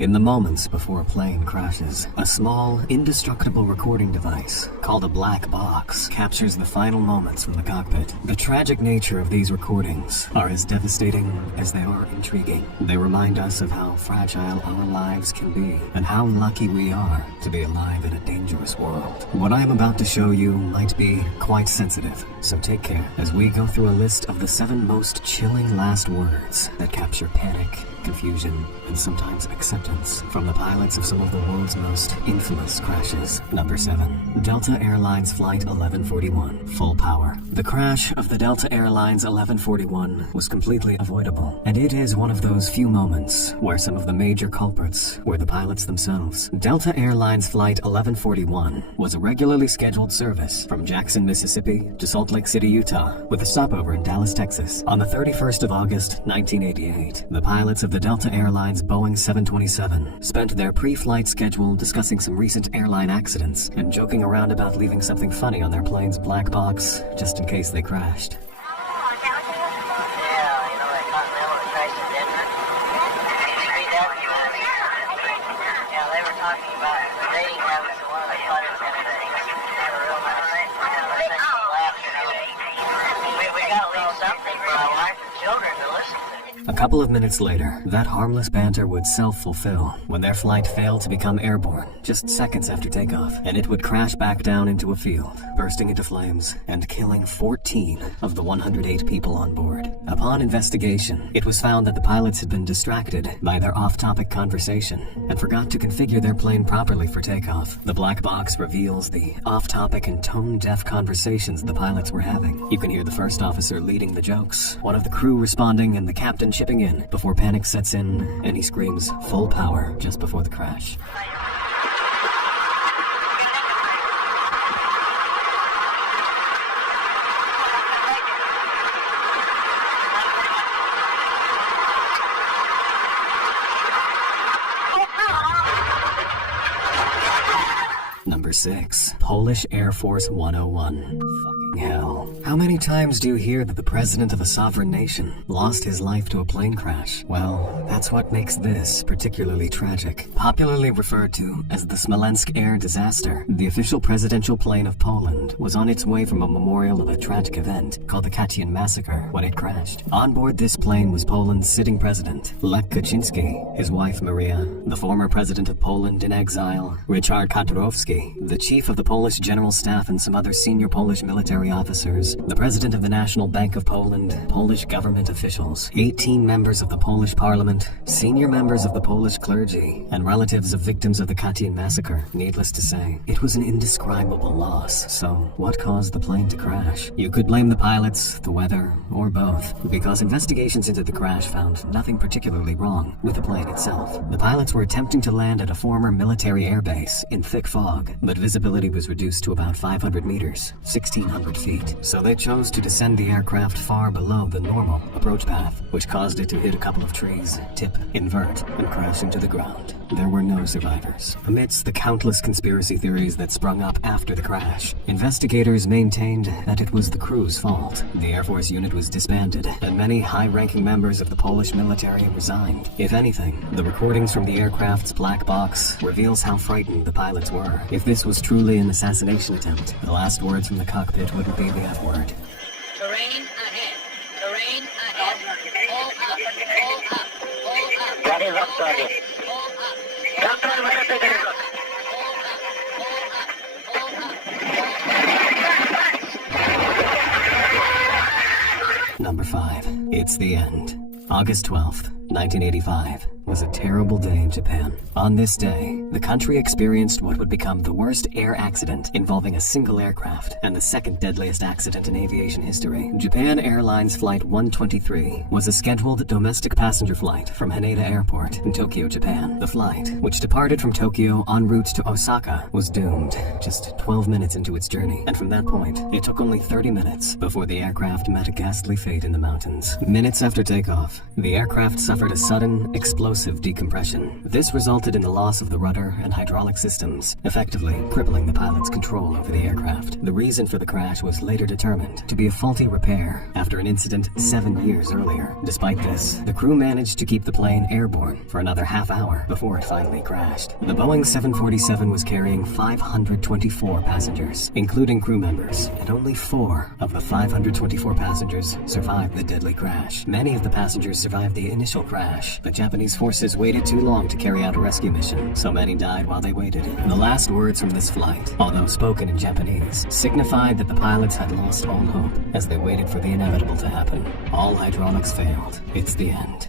In the moments before a plane crashes, a small, indestructible recording device called a black box captures the final moments from the cockpit. The tragic nature of these recordings are as devastating as they are intriguing. They remind us of how fragile our lives can be and how lucky we are to be alive in a dangerous world. What I am about to show you might be quite sensitive, so take care as we go through a list of the 7 most chilling last words that capture panic, confusion, and sometimes acceptance from the pilots of some of the world's most infamous crashes. Number 7. Delta Airlines Flight 1141, full power. The crash of the Delta Airlines 1141 was completely avoidable, and it is one of those few moments where some of the major culprits were the pilots themselves. Delta Airlines Flight 1141 was a regularly scheduled service from Jackson, Mississippi to Salt Lake City, Utah, with a stopover in Dallas, Texas. On the 31st of August, 1988, the pilots of the Delta Airlines Boeing 727 spent their pre-flight schedule discussing some recent airline accidents and joking around about leaving something funny on their plane's black box just in case they crashed. A couple of minutes later, that harmless banter would self-fulfill when their flight failed to become airborne just seconds after takeoff, and it would crash back down into a field, bursting into flames and killing 14 of the 108 people on board. Upon investigation, it was found that the pilots had been distracted by their off-topic conversation and forgot to configure their plane properly for takeoff. The black box reveals the off-topic and tone-deaf conversations the pilots were having. You can hear the first officer leading the jokes, one of the crew responding, and the captain chipping in before panic sets in and he screams full power just before the crash. Number 6. Polish Air Force 101. Fucking hell. How many times do you hear that the president of a sovereign nation lost his life to a plane crash? Well, that's what makes this particularly tragic. Popularly referred to as the Smolensk air disaster, the official presidential plane of Poland was on its way from a memorial of a tragic event called the Katyn Massacre when it crashed. On board this plane was Poland's sitting president, Lech Kaczynski, his wife Maria, the former president of Poland in exile, Richard Kaczorowski, the chief of the Polish General Staff and some other senior Polish military officers, the president of the National Bank of Poland, Polish government officials, 18 members of the Polish parliament, senior members of the Polish clergy, and relatives of victims of the Katyn massacre. Needless to say, it was an indescribable loss. So, what caused the plane to crash? You could blame the pilots, the weather, or both, because investigations into the crash found nothing particularly wrong with the plane itself. The pilots were attempting to land at a former military airbase in thick fog, but visibility was reduced to about 500 meters, 1,600 feet, so they chose to descend the aircraft far below the normal approach path, which caused it to hit a couple of trees, tip, invert, and crash into the ground. There were no survivors. Amidst the countless conspiracy theories that sprung up after the crash, investigators maintained that it was the crew's fault. The Air Force unit was disbanded, and many high-ranking members of the Polish military resigned. If anything, the recordings from the aircraft's black box reveals how frightened the pilots were. If this was truly an assassination attempt, the last words from the cockpit wouldn't be the F-word. Terrain ahead. Terrain ahead. Pull up. Pull up. Pull up. That is up, Sergeant. Pull up. Captain, we can take a look. Number 5. It's the end. August 12th, 1985 was a terrible day in Japan. On this day, the country experienced what would become the worst air accident involving a single aircraft and the second deadliest accident in aviation history. Japan Airlines Flight 123 was a scheduled domestic passenger flight from Haneda Airport in Tokyo, Japan. The flight, which departed from Tokyo en route to Osaka, was doomed just 12 minutes into its journey, and from that point, it took only 30 minutes before the aircraft met a ghastly fate in the mountains. Minutes after takeoff, the aircraft suffered a sudden, explosive explosive decompression. This resulted in the loss of the rudder and hydraulic systems, effectively crippling the pilot's control over the aircraft. The reason for the crash was later determined to be a faulty repair after an incident 7 years earlier. Despite this, the crew managed to keep the plane airborne for another half hour before it finally crashed. The Boeing 747 was carrying 524 passengers, including crew members, and only 4 of the 524 passengers survived the deadly crash. Many of the passengers survived the initial crash, but Japanese forces waited too long to carry out a rescue mission, so many died while they waited. The last words from this flight, although spoken in Japanese, signified that the pilots had lost all hope as they waited for the inevitable to happen. All hydraulics failed. It's the end.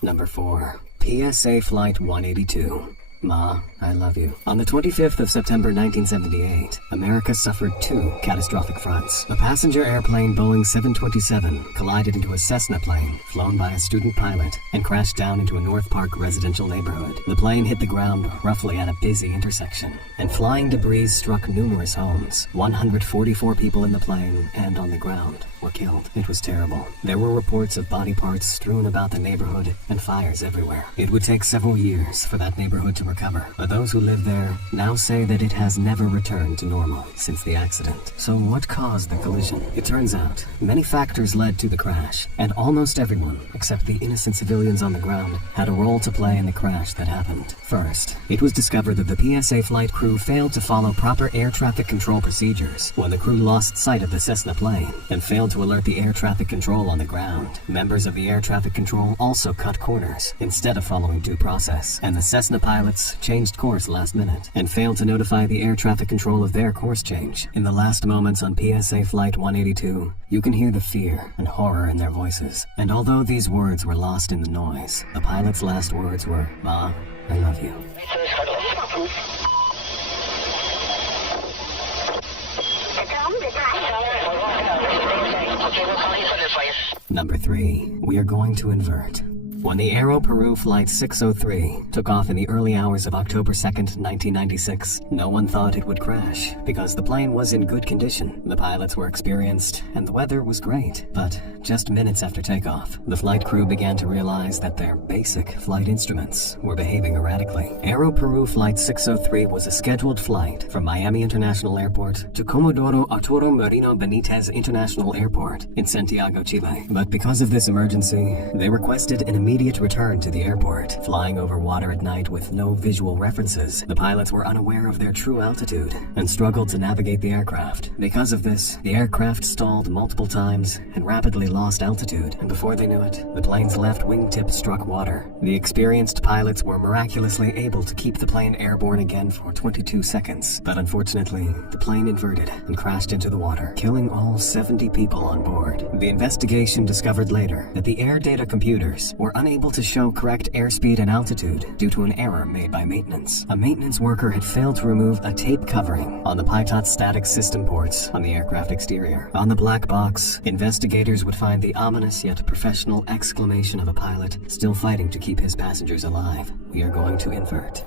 Number 4. PSA Flight 182. Ma, I love you. On the 25th of September 1978, America suffered 2 catastrophic fronts. A passenger airplane Boeing 727 collided into a Cessna plane flown by a student pilot and crashed down into a North Park residential neighborhood. The plane hit the ground roughly at a busy intersection, and flying debris struck numerous homes. 144 people in the plane and on the ground were killed. It was terrible. There were reports of body parts strewn about the neighborhood and fires everywhere. It would take several years for that neighborhood to recover, but those who live there now say that it has never returned to normal since the accident. So what caused the collision? It turns out many factors led to the crash, and almost everyone, except the innocent civilians on the ground, had a role to play in the crash that happened. First, it was discovered that the PSA flight crew failed to follow proper air traffic control procedures when the crew lost sight of the Cessna plane and failed to alert the air traffic control on the ground. Members of the air traffic control also cut corners instead of following due process, and the Cessna pilots changed course last minute and failed to notify the air traffic control of their course change. In the last moments on PSA Flight 182, you can hear the fear and horror in their voices. And although these words were lost in the noise, the pilot's last words were, "Ma, I love you." Number 3. We are going to invert. When the Aero Peru Flight 603 took off in the early hours of October 2nd, 1996, no one thought it would crash because the plane was in good condition, the pilots were experienced, and the weather was great. But just minutes after takeoff, the flight crew began to realize that their basic flight instruments were behaving erratically. Aero Peru Flight 603 was a scheduled flight from Miami International Airport to Comodoro Arturo Merino Benitez International Airport in Santiago, Chile. But because of this emergency, they requested an immediate return to the airport. Flying over water at night with no visual references, the pilots were unaware of their true altitude and struggled to navigate the aircraft. Because of this, the aircraft stalled multiple times and rapidly lost altitude, and before they knew it, the plane's left wingtip struck water. The experienced pilots were miraculously able to keep the plane airborne again for 22 seconds, but unfortunately, the plane inverted and crashed into the water, killing all 70 people on board. The investigation discovered later that the air data computers were unable to show correct airspeed and altitude due to an error made by maintenance. A maintenance worker had failed to remove a tape covering on the pitot static system ports on the aircraft exterior. On the black box, investigators would find the ominous yet professional exclamation of a pilot still fighting to keep his passengers alive. "We are going to invert."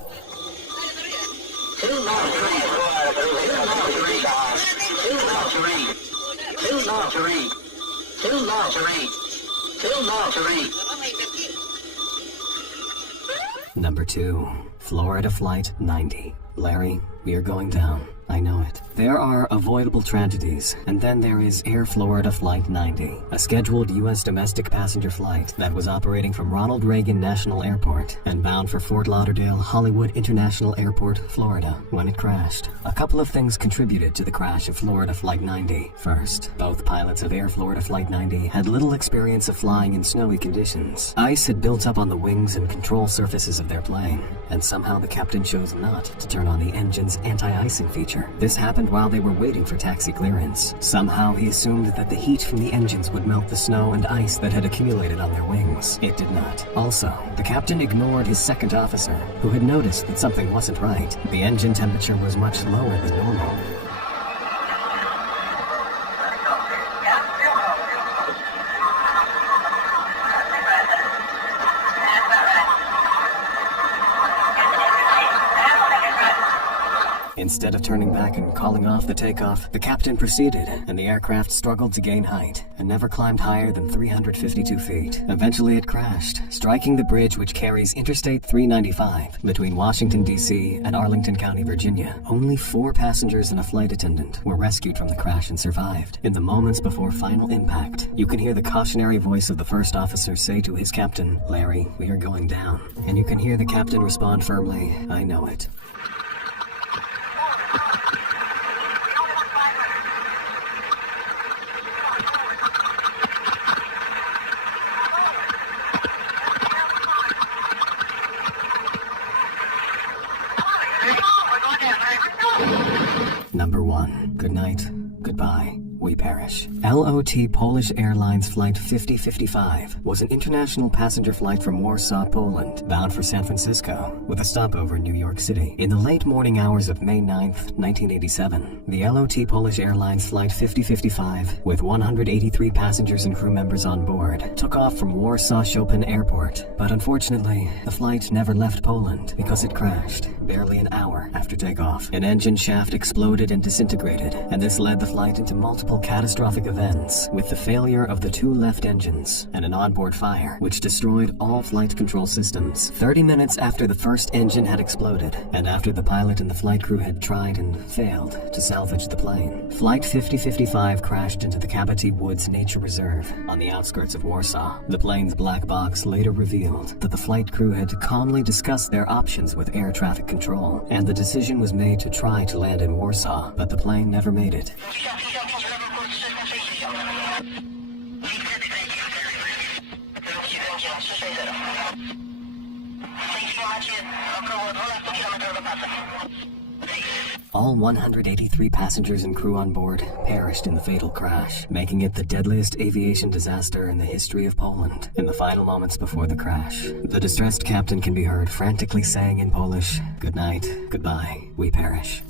Number 2. Florida Flight 90. Larry, we are going down. I know it. There are avoidable tragedies, and then there is Air Florida Flight 90, a scheduled U.S. domestic passenger flight that was operating from Ronald Reagan National Airport and bound for Fort Lauderdale Hollywood International Airport, Florida, when it crashed. A couple of things contributed to the crash of Florida Flight 90. First, both pilots of Air Florida Flight 90 had little experience of flying in snowy conditions. Ice had built up on the wings and control surfaces of their plane, and somehow the captain chose not to turn on the engine's anti-icing feature. This happened while they were waiting for taxi clearance. Somehow he assumed that the heat from the engines would melt the snow and ice that had accumulated on their wings. It did not. Also, the captain ignored his second officer, who had noticed that something wasn't right. The engine temperature was much lower than normal. Instead of turning back and calling off the takeoff, the captain proceeded, and the aircraft struggled to gain height and never climbed higher than 352 feet. Eventually it crashed, striking the bridge which carries Interstate 395 between Washington, D.C. and Arlington County, Virginia. Only 4 passengers and a flight attendant were rescued from the crash and survived. In the moments before final impact, you can hear the cautionary voice of the first officer say to his captain, "Larry, we are going down." And you can hear the captain respond firmly, "I know it." Number 1. Good night. Goodbye. We perish. LOT Polish Airlines Flight 5055 was an international passenger flight from Warsaw, Poland, bound for San Francisco, with a stopover in New York City. In the late morning hours of May 9th, 1987, the LOT Polish Airlines Flight 5055, with 183 passengers and crew members on board, took off from Warsaw Chopin Airport. But unfortunately, the flight never left Poland because it crashed barely an hour after takeoff. An engine shaft exploded and disintegrated, and this led the flight into multiple catastrophic events, with the failure of the 2 left engines and an onboard fire, which destroyed all flight control systems. 30 minutes after the first engine had exploded, and after the pilot and the flight crew had tried and failed to salvage the plane, Flight 5055 crashed into the Kabaty Woods Nature Reserve on the outskirts of Warsaw. The plane's black box later revealed that the flight crew had calmly discussed their options with air traffic control, and the decision was made to try to land in Warsaw, but the plane never made it. All 183 passengers and crew on board perished in the fatal crash, making it the deadliest aviation disaster in the history of Poland. In the final moments before the crash, the distressed captain can be heard frantically saying in Polish, "Good night, goodbye, we perish."